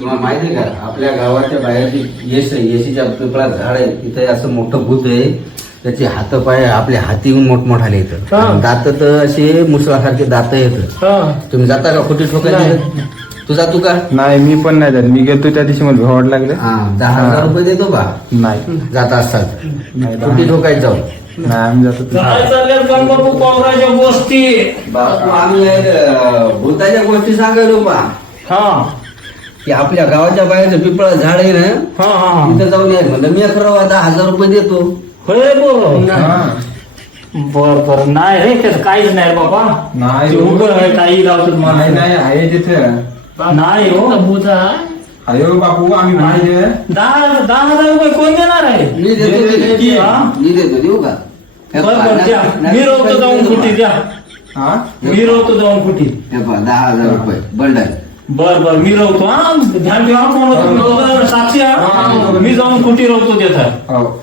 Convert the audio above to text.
तुम्हाला माहिती आहे का आपल्या गावाच्या बाहेर येशीच्या पिपळात झाड आहे, तिथे असं मोठं भूत आहे. त्याचे हात पाय आपले हातीहून मोठमोठाले येतं. दात तर असे मुसळासारखे दात येत. तुम्ही जाता का खोटी ठोकायला? तू जातो का? नाही मी पण नाही जात. मी गेलो त्या दिवशी मला भेवाड लागले. 10,000 रुपये देतो बा नाही जात असतात. नाही खोटी ठोकायला जाऊ. नाही आम्ही जातो. काय चालल्या गणबापू पावराच्या गोष्टी? बापू आम्ही भूताच्या गोष्टी सांगायलो बा हा की आपल्या गावाच्या बाहेरचं पिपळा झाड आहे ना, हा हा तिथं जाऊन याय म्हणलं. मी 10,000 रुपये देतो. होय बोल हा. बर बर. नाही रे त्याच काहीच नाही बाबा. नाही ते उघड आहे, काही लावतात नाही मला. नाही आहे तिथे. नाही हो अयो बापू आम्ही पाहिजे. 10,000 रुपये कोण देणार आहे? मी देतो की मी देतो. देऊ का? बर बर द्या. मी रोवतो जाऊन कुठे द्या. हा मी रोवतो जाऊन कुठे. 10,000 रुपये बंडल. बर बर मी रोवतो. हा ध्यान ठेवा. कोण साक्षी हा. मी जाऊन कुठे रोवतो देतात. हो